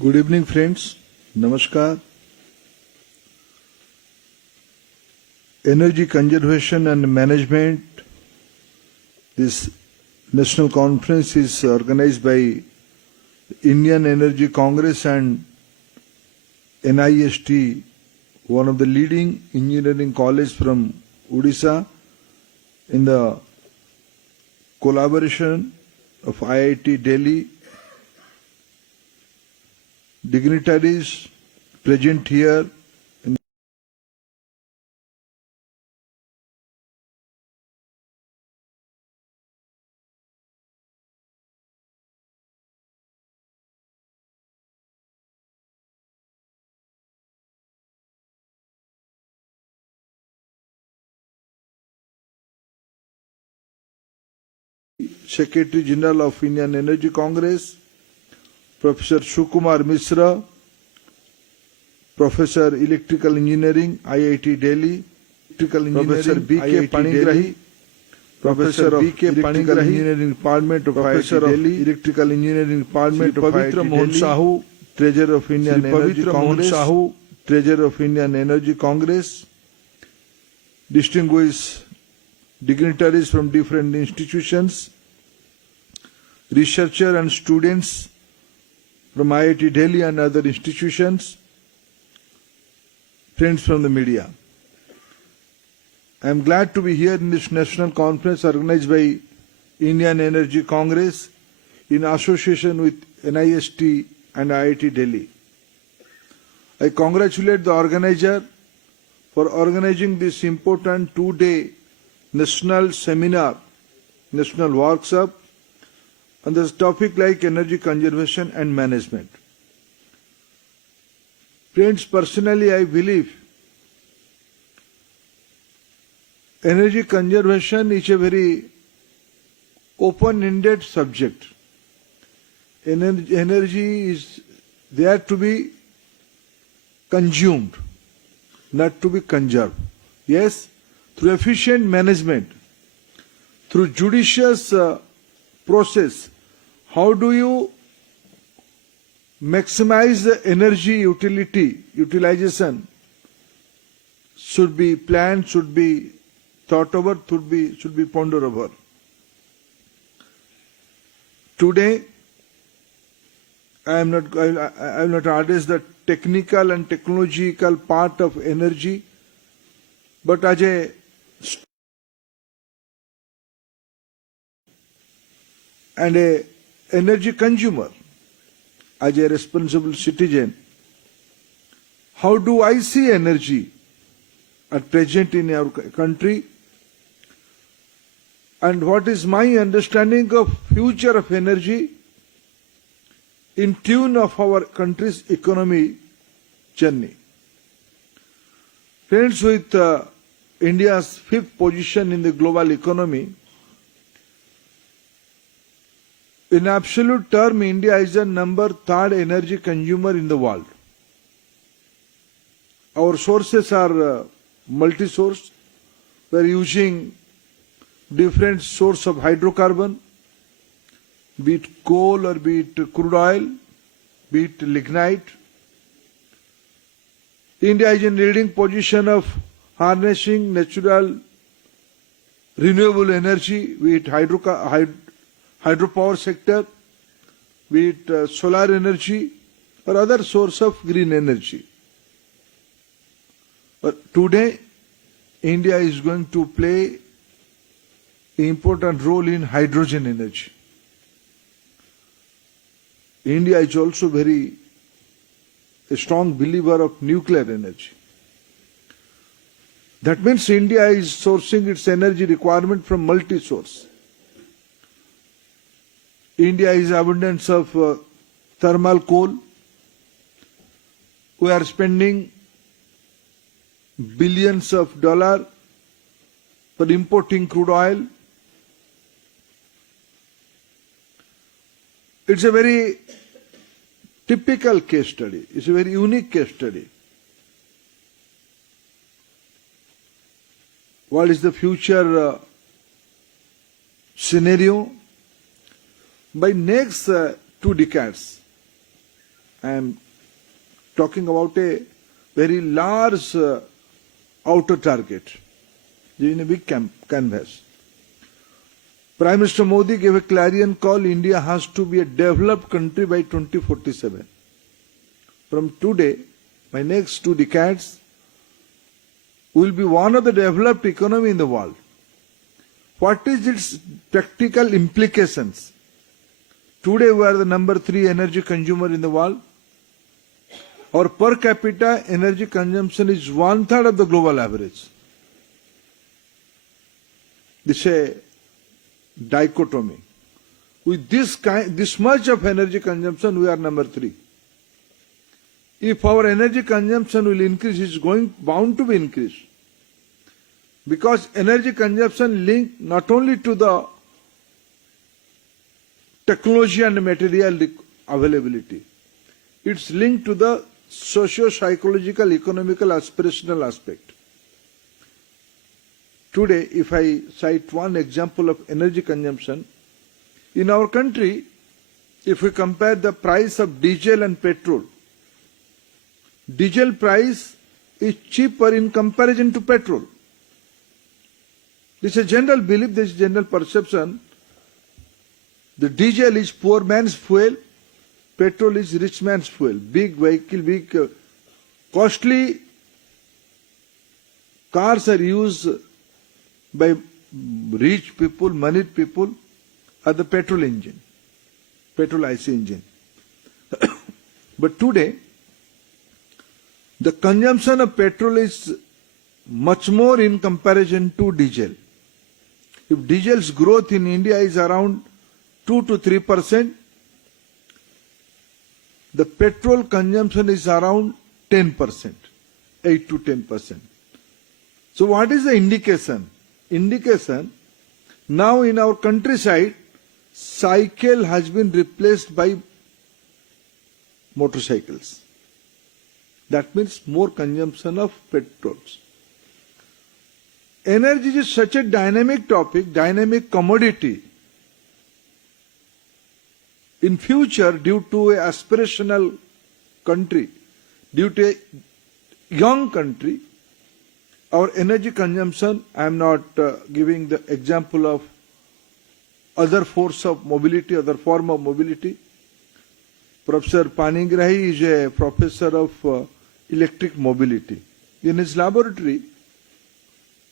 Good evening, friends. Namaskar. Energy conservation and management. This national conference is organized by Indian Energy Congress and NIST, one of the leading engineering colleges from Odisha, in the collaboration of IIT Delhi. Dignitaries present here in Secretary General of Indian Energy Congress, Professor Sukumar Mishra, Professor Electrical Engineering, IIT Delhi, Professor B.K. Panigrahi, Professor of Electrical Engineering Department of IIT Delhi, Electrical Engineering Department of IIT Delhi, Treasurer of Indian Energy Congress, Treasurer of Indian Energy Congress, distinguished dignitaries from different institutions, researchers and students from IIT Delhi and other institutions, friends from the media. I am glad to be here in this national conference organized by Indian Energy Congress in association with NIST and IIT Delhi. I congratulate the organizer for organizing this important two-day national seminar, national workshop on this topic like energy conservation and management. Friends, personally I believe energy conservation is a very open-ended subject. Energy is there to be consumed, not to be conserved. Yes, through efficient management, through judicious process, how do you maximize the energy utilization should be planned, should be thought over, should be pondered over. Today, I will not address the technical and technological part of energy, but as a and a energy consumer, as a responsible citizen, how do I see energy at present in our country, and what is my understanding of future of energy in tune of our country's economy journey. Friends, with India's 5th position in the global economy, in absolute term, India is the number 3rd energy consumer in the world. Our sources are multi-source. We are using different source of hydrocarbon, be it coal or be it crude oil, be it lignite. India is in leading position of harnessing natural renewable energy, be it hydropower sector, be it solar energy or other source of green energy. But today, India is going to play an important role in hydrogen energy. India is also a strong believer of nuclear energy. That means India is sourcing its energy requirement from multi-source. India is abundance of thermal coal. We are spending billions of dollars for importing crude oil. It's a very typical case study. It's a very unique case study. What is the future scenario? By next 2 decades, I am talking about a very large outer target in a big canvas. Prime Minister Modi gave a clarion call: India has to be a developed country by 2047. From today, by next 2 decades, we will be one of the developed economy in the world. What is its practical implications? Today we are the number 3 energy consumer in the world. Our per capita energy consumption is 1/3 of the global average. This is a dichotomy. With this much of energy consumption, we are number 3. If our energy consumption will increase, it's bound to be increased. Because energy consumption linked not only to the technology and material availability, it's linked to the socio-psychological, economical, aspirational aspect. Today, if I cite one example of energy consumption, in our country, if we compare the price of diesel and petrol, diesel price is cheaper in comparison to petrol. This is a general belief, this is a general perception. The diesel is poor man's fuel, petrol is rich man's fuel. Big vehicle, big costly cars are used by rich people, moneyed people, are the petrol engine, petrol IC engine. But today, the consumption of petrol is much more in comparison to diesel. If diesel's growth in India is around 2 to 3%, the petrol consumption is around 10%, 8 to 10%. So what is the indication? Indication, now in our countryside, cycle has been replaced by motorcycles. That means more consumption of petrols. Energy is such a dynamic topic, dynamic commodity. In future, due to an aspirational country, due to a young country, our energy consumption, I am not giving the example of other force of mobility, other form of mobility. Professor Panigrahi is a professor of electric mobility. In his laboratory,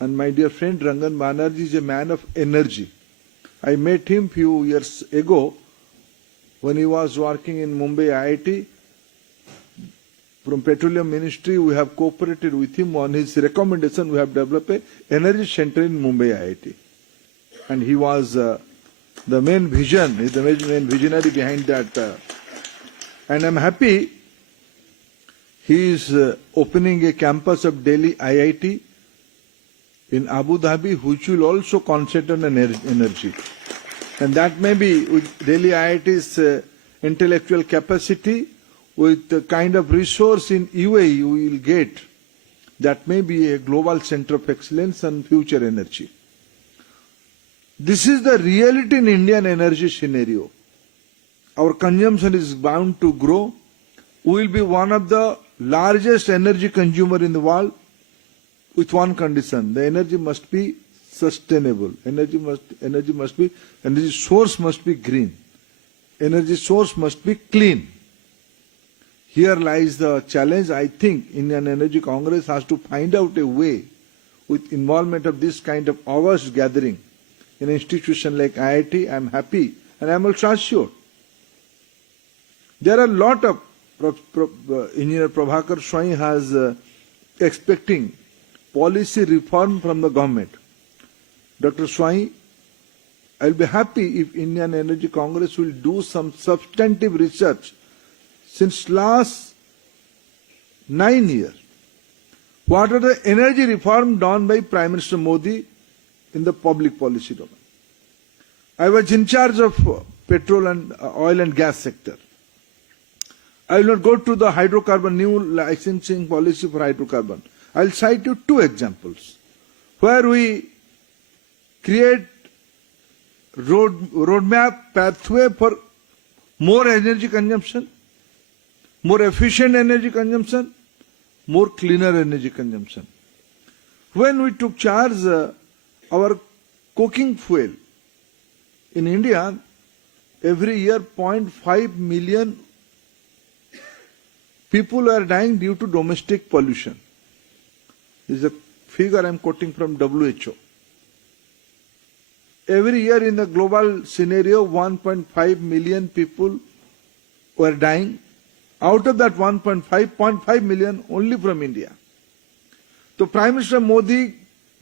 and my dear friend Rangan Banerjee is a man of energy. I met him few years ago when he was working in Mumbai IIT. From Petroleum Ministry, we have cooperated with him. On his recommendation, we have developed an energy center in Mumbai IIT. And he was the main vision, he's the main visionary behind that. And I'm happy he is opening a campus of Delhi IIT in Abu Dhabi, which will also concentrate on energy. And that may be with Delhi IIT's intellectual capacity, with the kind of resource in UAE we will get, that may be a global center of excellence and future energy. This is the reality in Indian energy scenario. Our consumption is bound to grow. We will be one of the largest energy consumer in the world, with one condition: the energy must be sustainable. Energy source must be green. Energy source must be clean. Here lies the challenge. I think Indian Energy Congress has to find out a way, with involvement of this kind of august gathering in an institution like IIT. I am happy and I am also assured. There are a lot of Engineer Prabhakar Swai has expecting policy reform from the government. Dr. Swai, I will be happy if Indian Energy Congress will do some substantive research since last 9 years. What are the energy reform done by Prime Minister Modi in the public policy domain? I was in charge of petrol and oil and gas sector. I will not go to the hydrocarbon, new licensing policy for hydrocarbon. I will cite you 2 examples where we create roadmap, pathway for more energy consumption, more efficient energy consumption, more cleaner energy consumption. When we took charge, our cooking fuel in India, every year 0.5 million people are dying due to domestic pollution. This is a figure I am quoting from WHO. Every year in the global scenario, 1.5 million people were dying. Out of that 0.5 million, only from India. So Prime Minister Modi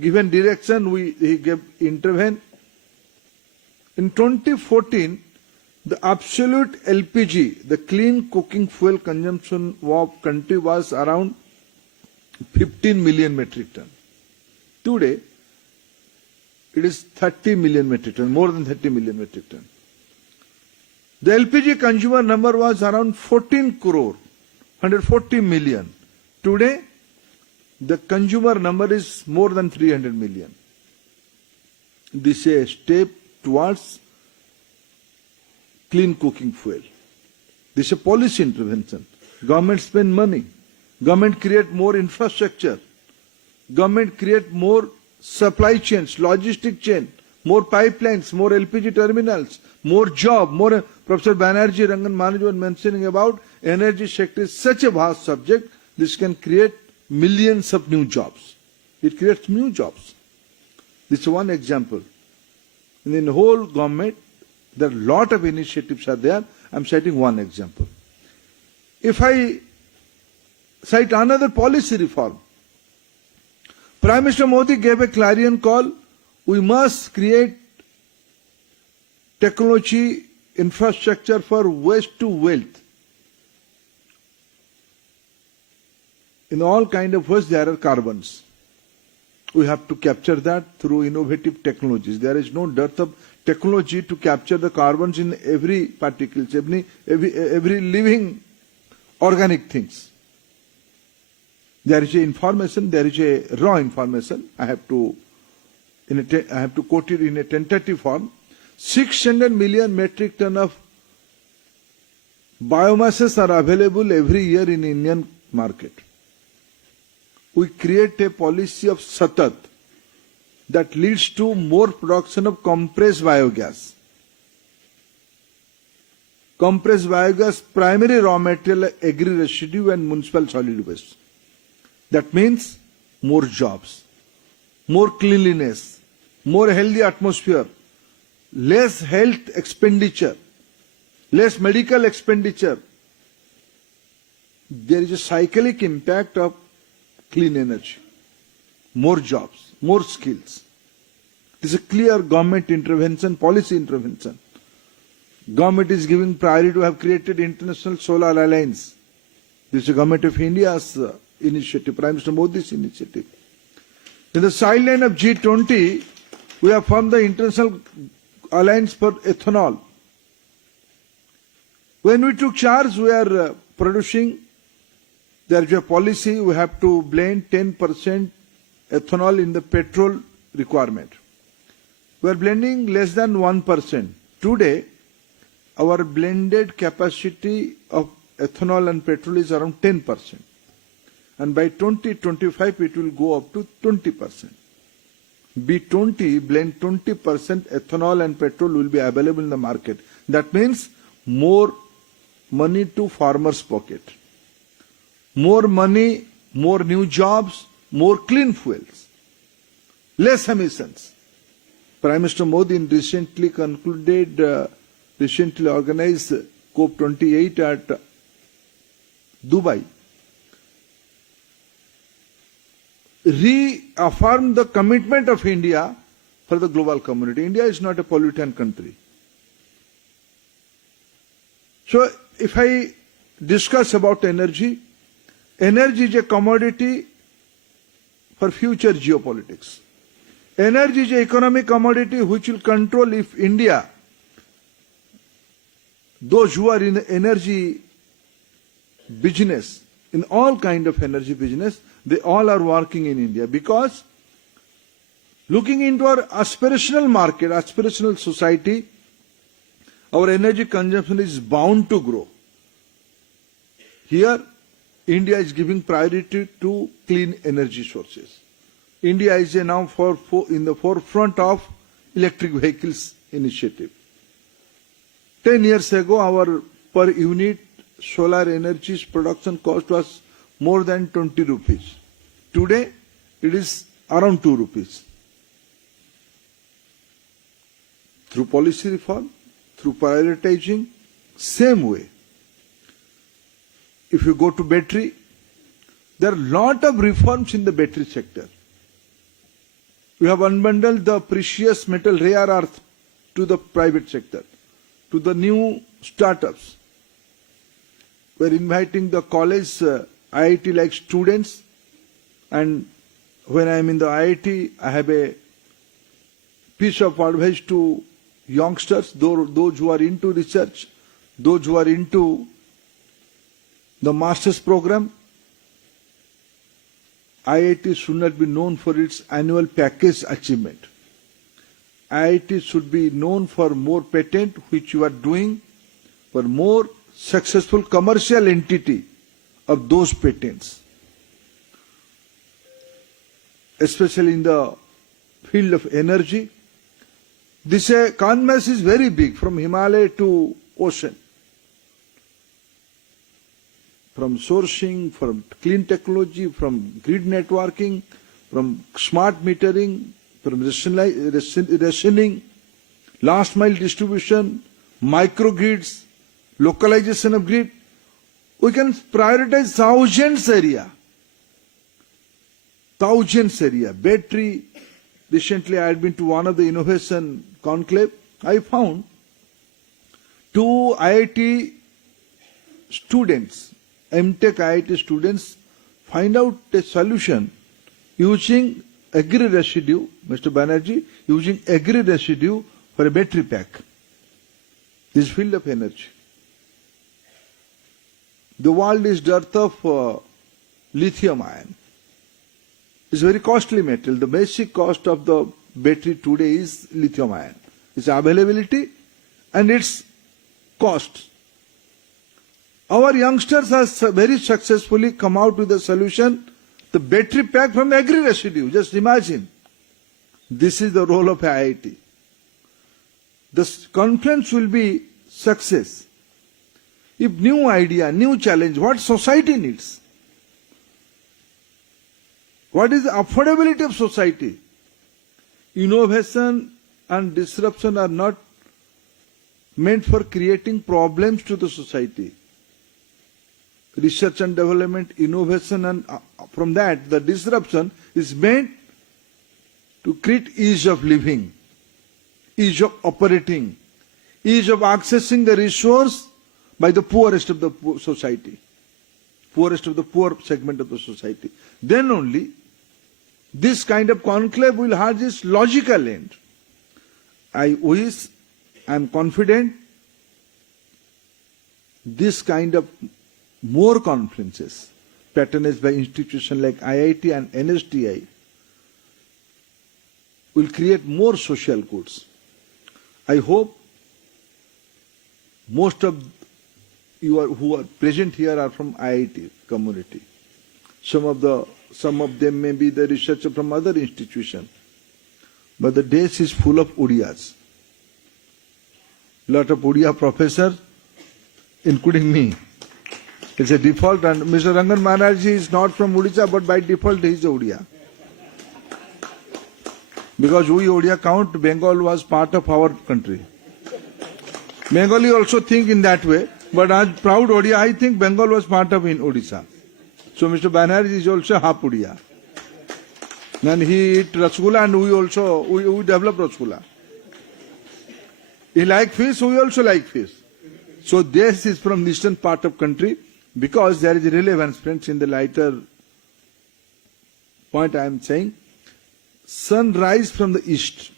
given direction, he gave intervene. In 2014, the absolute LPG, the clean cooking fuel consumption of country was around 15 million metric ton. Today, it is 30 million metric ton, more than 30 million metric ton. The LPG consumer number was around 14 crore, 140 million. Today, the consumer number is more than 300 million. This is a step towards clean cooking fuel. This is a policy intervention. Government spend money. Government create more infrastructure. Government create more supply chains, logistic chain, more pipelines, more LPG terminals, more job, more. Professor Banerjee, Rangan Manoj was mentioning about energy sector is such a vast subject. This can create millions of new jobs. It creates new jobs. This is one example. And in the whole government, there are a lot of initiatives are there. I am citing one example. If I cite another policy reform, Prime Minister Modi gave a clarion call. We must create technology infrastructure for waste to wealth. In all kind of waste, there are carbons. We have to capture that through innovative technologies. There is no dearth of technology to capture the carbons in every particles, every living organic things. There is a information, there is a raw information. I have to quote it in a tentative form. 600 million metric ton of biomasses are available every year in Indian market. We create a policy of Satat that leads to more production of compressed biogas. Compressed biogas, primary raw material, agri residue and municipal solid waste. That means more jobs, more cleanliness, more healthy atmosphere, less health expenditure, less medical expenditure. There is a cyclic impact of clean energy, more jobs, more skills. This is a clear government intervention, policy intervention. Government is giving priority to have created International Solar Alliance. This is the Government of India's initiative, Prime Minister Modi's initiative. In the sideline of G20, we have formed the International Alliance for Ethanol. When we took charge, we are producing, there is a policy, we have to blend 10% ethanol in the petrol requirement. We are blending less than 1%. Today, our blended capacity of ethanol and petrol is around 10%. And by 2025, it will go up to 20%. B20, blend 20% ethanol and petrol will be available in the market. That means more money to farmers' pocket. More money, more new jobs, more clean fuels, less emissions. Prime Minister Modi recently organized COP28 at Dubai. Reaffirmed the commitment of India for the global community. India is not a pollutant country. So if I discuss about energy, energy is a commodity for future geopolitics. Energy is an economic commodity which will control if India, those who are in the energy business, in all kind of energy business, they all are working in India, because looking into our aspirational market, aspirational society, our energy consumption is bound to grow. Here, India is giving priority to clean energy sources. India is now in the forefront of electric vehicles initiative. 10 years ago, our per unit solar energy production cost was more than 20 rupees. Today, it is around 2 rupees. Through policy reform, through prioritizing, same way. If you go to battery, there are a lot of reforms in the battery sector. We have unbundled the precious metal rare earth to the private sector, to the new startups. We are inviting the college, IIT-like students, and when I am in the IIT, I have a piece of advice to youngsters, those who are into research, those who are into the master's program. IIT should not be known for its annual package achievement. IIT should be known for more patent which you are doing, for more successful commercial entity of those patents, especially in the field of energy. This canvas is very big, from Himalaya to ocean. From sourcing, from clean technology, from grid networking, from smart metering, from rationing, last mile distribution, microgrids, localization of grid. We can prioritize thousands area. Battery. Recently I had been to one of the innovation conclave. I found 2 IIT students, MTech IIT students, find out a solution using agri residue, Mr. Banerjee, using agri residue for a battery pack. This field of energy. The world is dearth of lithium ion. It's a very costly metal. The basic cost of the battery today is lithium ion. Its availability and its cost. Our youngsters have very successfully come out with a solution, the battery pack from agri residue. Just imagine. This is the role of IIT. This conference will be success if new idea, new challenge, what society needs. What is the affordability of society? Innovation and disruption are not meant for creating problems to the society. Research and development, innovation, and from that, the disruption is meant to create ease of living, ease of operating, ease of accessing the resource by the poorest of the society, poorest of the poor segment of the society. Then only this kind of conclave will have its logical end. I am confident this kind of more conferences, patronized by institutions like IIT and NSTI, will create more social goods. I hope most of you who are present here are from IIT community. Some of them may be the researcher from other institutions. But the desk is full of Odiyas. Lot of Odiya professors, including me. It's a default, and Mr. Rangan Maharaj is not from Odisha, but by default he is Odiya. Because we Odiya count, Bengal was part of our country. Bengali also think in that way, but as proud Odiya, I think Bengal was part of in Odisha. So Mr. Banerjee is also half Odiya. And he eat rasgulla, and we develop rasgulla. He like fish, we also like fish. So this is from the eastern part of country, because there is relevance, friends, in the lighter point I am saying. Sunrise from the east.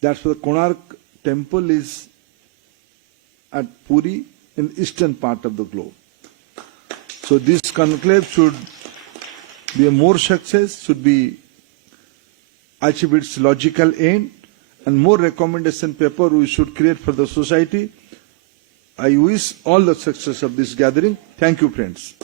That's why the Konark temple is at Puri in the eastern part of the globe. So this conclave should be a more success, should be achieve its logical end, and more recommendation paper we should create for the society. I wish all the success of this gathering. Thank you, friends.